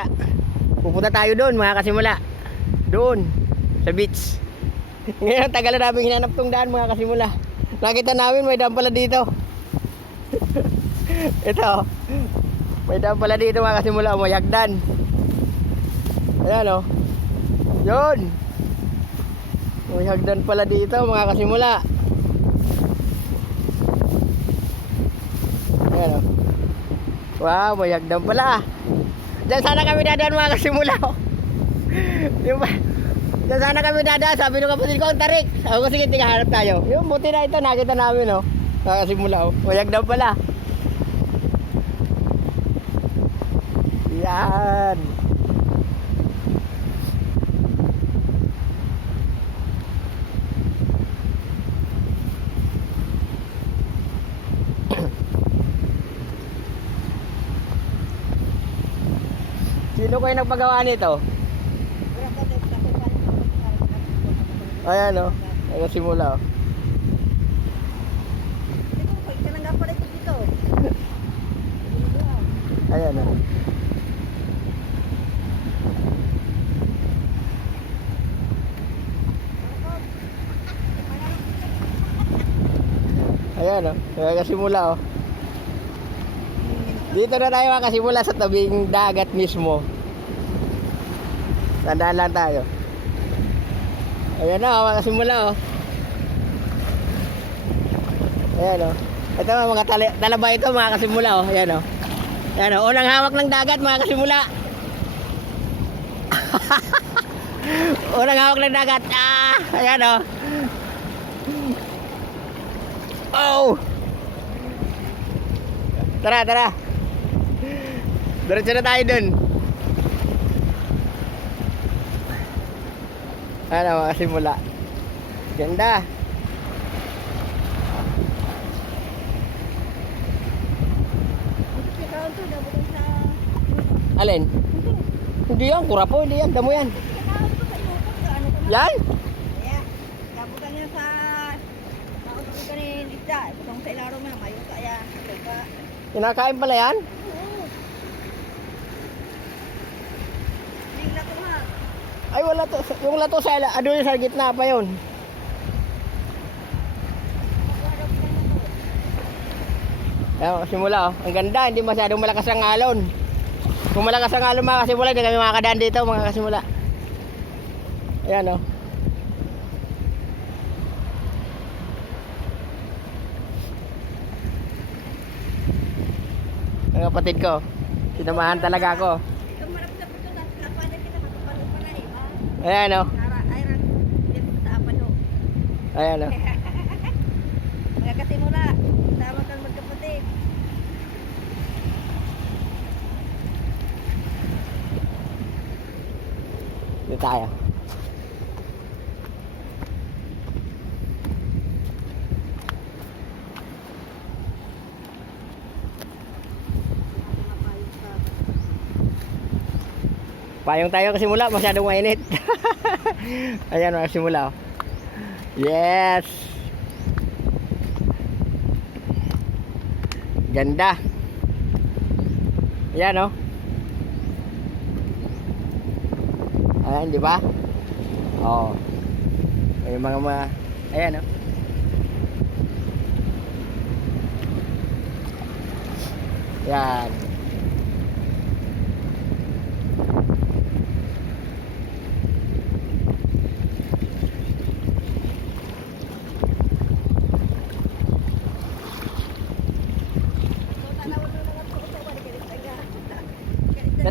kasimula. Pupunta tayo doon mga kasimula. Doon sa beach. Ngayon tagal na namin hinanap tong daan mga kasimula. Nakita namin may daan pala dito. Ito. May daan pala dito mga kasimula. May hagdan. Ayan o. Yun. May hagdan pala dito mga kasimula. Ayan o. Wow, may hagdan pala. Diyan sana kami dadaan mga kasimula. Yung diyan sana kami dadaan. Sabi nung kapatid ko, ang tarik. Ako sige, tingnan tayo. Yung buti na ito, nakita namin o. Mga kasimula o. May hagdan pala. Yan. Sino kayo nagpagawa nito? Ayan o. Ay simula o. Ayan o. Ayan o. Nagkasimula o. Dito na tayo makasimula sa tabing dagat mismo. Tandaan lang tayo. Ayan o, makasimula o. Ayan o. Ito mga talaba ito mga kasimula o. Ayan o. Ayan o. Unang hawak ng dagat mga kasimula. Unang hawak ng dagat. Ah! Ayan o. Oh! Tara, tara. Diretso na tayo dun. Ano, makasimula. Ganda. Alin? Hindi yan, kurapo, hindi yan, damo yan. Yan? Gabutan niya sa nakatuloy ka rin isda. Itong sa ilarong na, mayo kaya. Kinakain pala yan? Yung lato ha. Ay wala to, yung lato sa doon sa gitna pa yun. Ayan, simula oh. Ang ganda, hindi masyadong malakas ang alon. Kung malakas ang alon mga kasimula, hindi kami makakadaan dito mga kasimula. Ayan oh. Ang kapatid ko, sinamahan talaga ako. Itong marap sa puto, kapanan kita makapalo pa na eh. Ayan oh. Ayran, dito sa apano. Ayan oh. Magkakasimula, sama kang magkapatid. Dito tayo. Payong tayo kasi mula, masyadong mainit. Ayan, magsimula. Yes. Ganda. Ayan, oh. Ayan, di ba? Oh. May mga ayan, oh. Yan.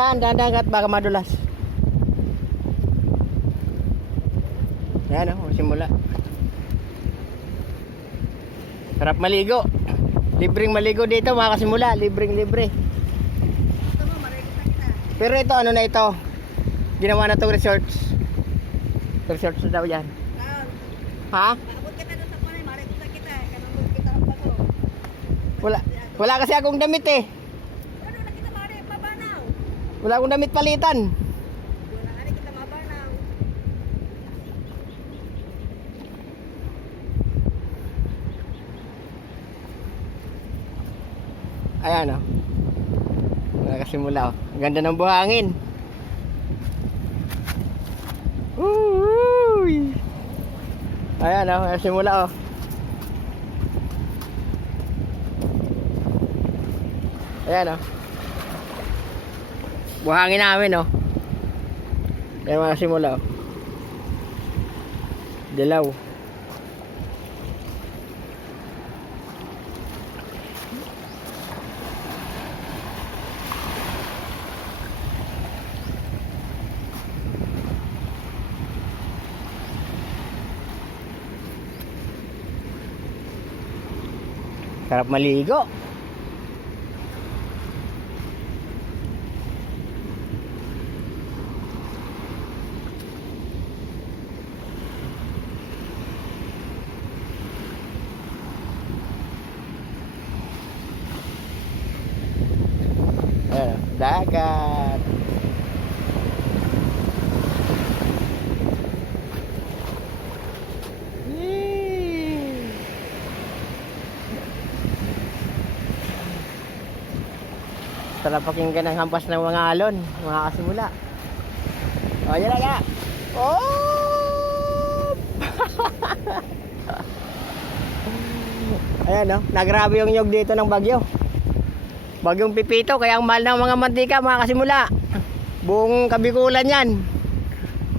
Dandaan at baka madulas. Yan o, simula. Sarap maligo. Libreng maligo dito mga kasimula. Libreng-libre. Pero ito, ano na ito? Ginawa na itong resorts. Resorts na daw yan. Ha? Wala kasi akong damit eh. Wala akong damit palitan. Ayan o. Nakasimula o. Ganda ng buhangin. Uy! Ayan oh, simula oh. Ayan oh. Buhangin namin oh. Ayan mga simula oh. Dilaw. Sarap maligo. Ayan, dagat. Yee! Sarap pakinggan ang hampas ng mga alon, mga kasimula. O, yan na. Oh! Ayan, no? Nagrabe yung nyog dito ng bagyo. Bagyong Pipito, kaya ang mahal ng mga mantika, mga kasimula. Buong Kabikulan yan.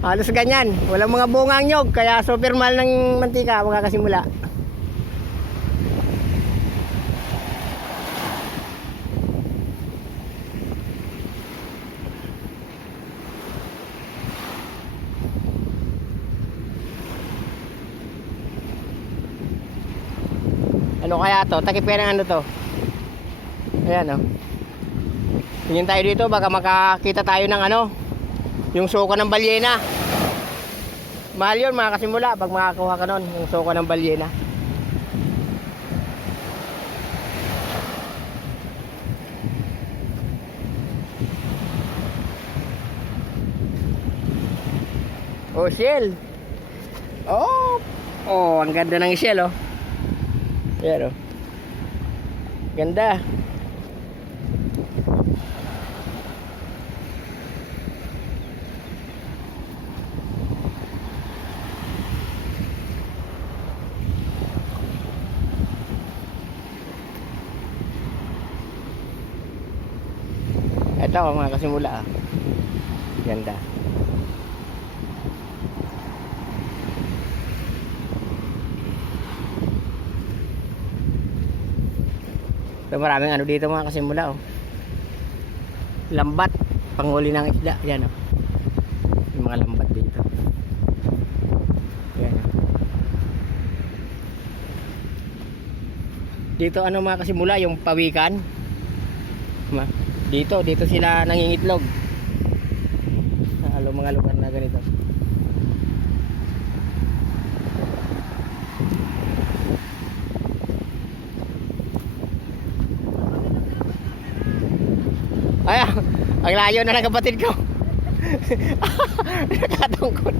Halos ganyan. Walang mga bunga ang nyog, kaya super mahal ng mantika, mga kasimula. Ano kaya to? Takip kaya ng ano to? Ayan oh. Tingin tayo dito, baka makakita tayo ng ano, yung suka ng balyena. Mahal yun mga kasimula pag makakuha ka nun, yung suka ng balyena. Oh, shell. Oh, oh, ang ganda ng shell oh. Ayan oh. Ganda. Ito mga kasimula. Ganda. So, maraming ano dito mga kasimula oh. Lambat, panghuli ng isda. Yan oh. Yung mga lambat dito. Yan oh. Dito ano mga kasimula, yung pawikan. Dito sila nangingitlog. Halo mga lugar na ganito. Ay, ang layo na ng kapatid ko. Nakatungkot.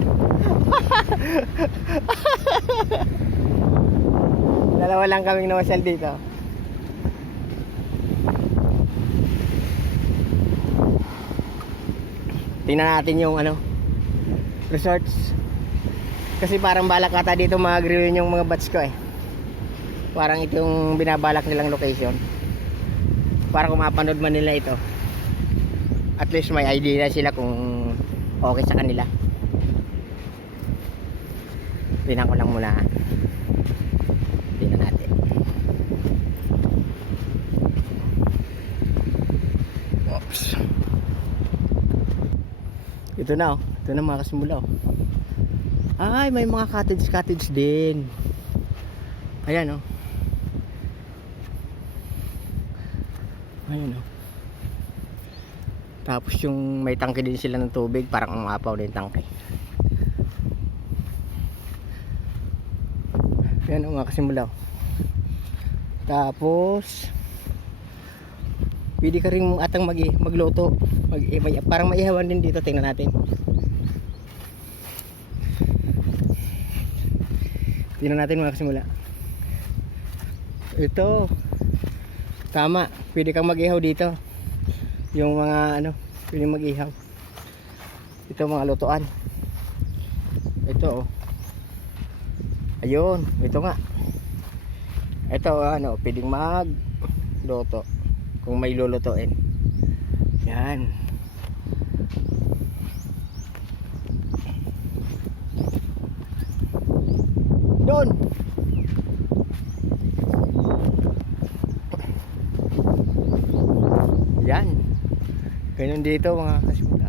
Dalawa lang kaming namasyal dito. Tingnan natin yung ano, resorts. Kasi parang balak ata dito mag-reunion yung mga batch ko eh. Parang ito yung binabalak nilang location. Para kung mapanood man nila ito, at least may idea sila kung okay sa kanila. Tingnan ko lang muna. Tingnan natin. Oops. Ito na oh. Ito na mga kasimula oh. Ay, may mga cottage din. Ayan oh. Ayan oh. Tapos yung may tangke din sila ng tubig, parang umapaw din tangke. Ayan oh mga kasimula oh. Tapos pwede ka rin atang magluto. Parang maihawan din dito, tingnan natin. Tingnan natin mga kasimula. Ito. Tama, pwede kang mag-ihaw dito. Yung mga ano, pwede mag-ihaw. Ito mga lutuan. Ito oh. Ayun, ito nga. Ito ano, pwedeng magluto kung may lulutuin. Yan. Doon. Yan. Ganun dito mga kasimula.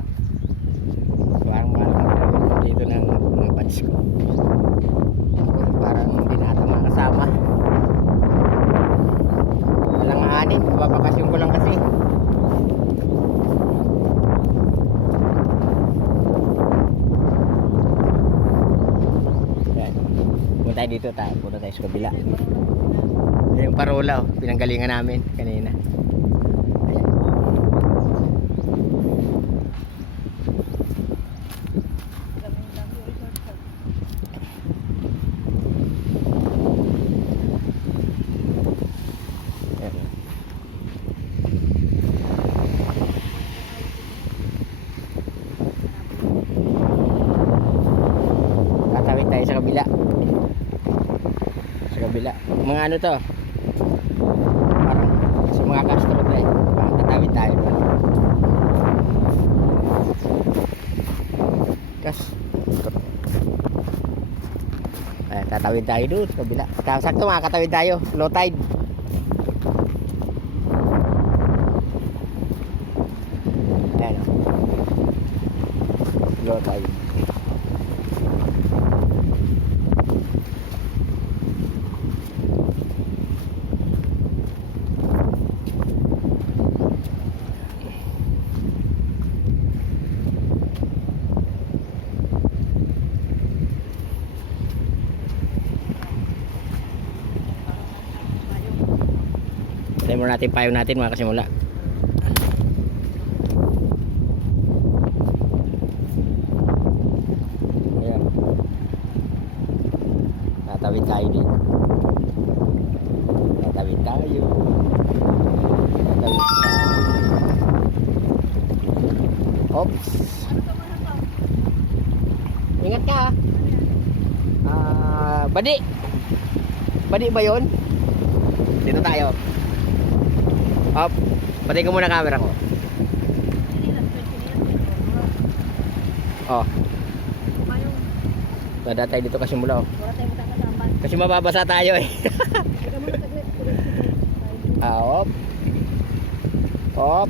Parang dito ng mga batch ko. Parang hindi na ata mga kasama. Walang anin, babakasyon ko lang kasi. Yan. Punta dito tayo, punta tayo sa kabila. Yung parola oh, pinanggalingan namin kanina. Ayan. Ayan. Tatawid tayo sa kabila. Sa kabila. Mga ano to? Parang sa mga customer tayo. Tatawid tayo. Kas. Ay, tatawid tayo doon sa kabila. Sakto makakatawid tayo. Low tide. Ayan o. Low tide. Try muna natin payo natin mga kasimula. Ayan. Tatawid tayo dito. Tatawid tayo. Tatawid tayo. Oops. Ingat ka ha. Badi. Badi ba yun? Dito tayo. Up. Patay ko muna camera ko. Oh. Dada tayo dito kasi mula oh. Kasi mababasa tayo eh. Op. Op.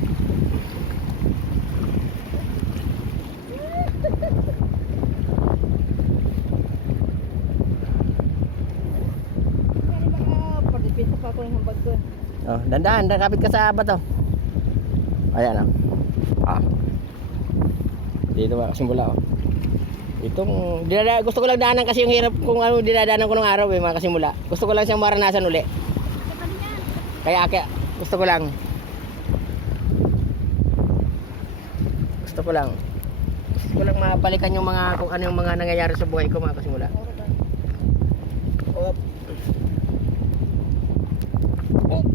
Oh, dandan, kapit ka sa bato. Ayan oh. Ah. Dito ba kasi mula oh. Itong gusto ko lang daanan kasi yung hirap kung ano dinadaanan ko nung araw eh mga kasimula. Gusto ko lang siyang maranasan uli. Kaya gusto ko lang. Gusto ko lang mabalikan yung mga kung ano yung mga nangyayari sa buhay ko mga kasimula. Op. Op.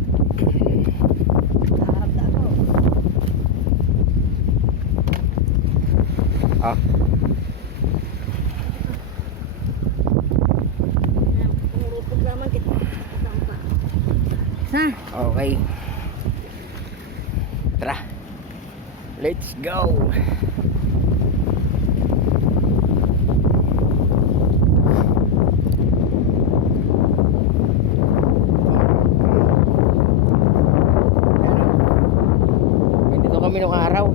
Ah. Okay. Tara. Let's go. Dito kami nung araw.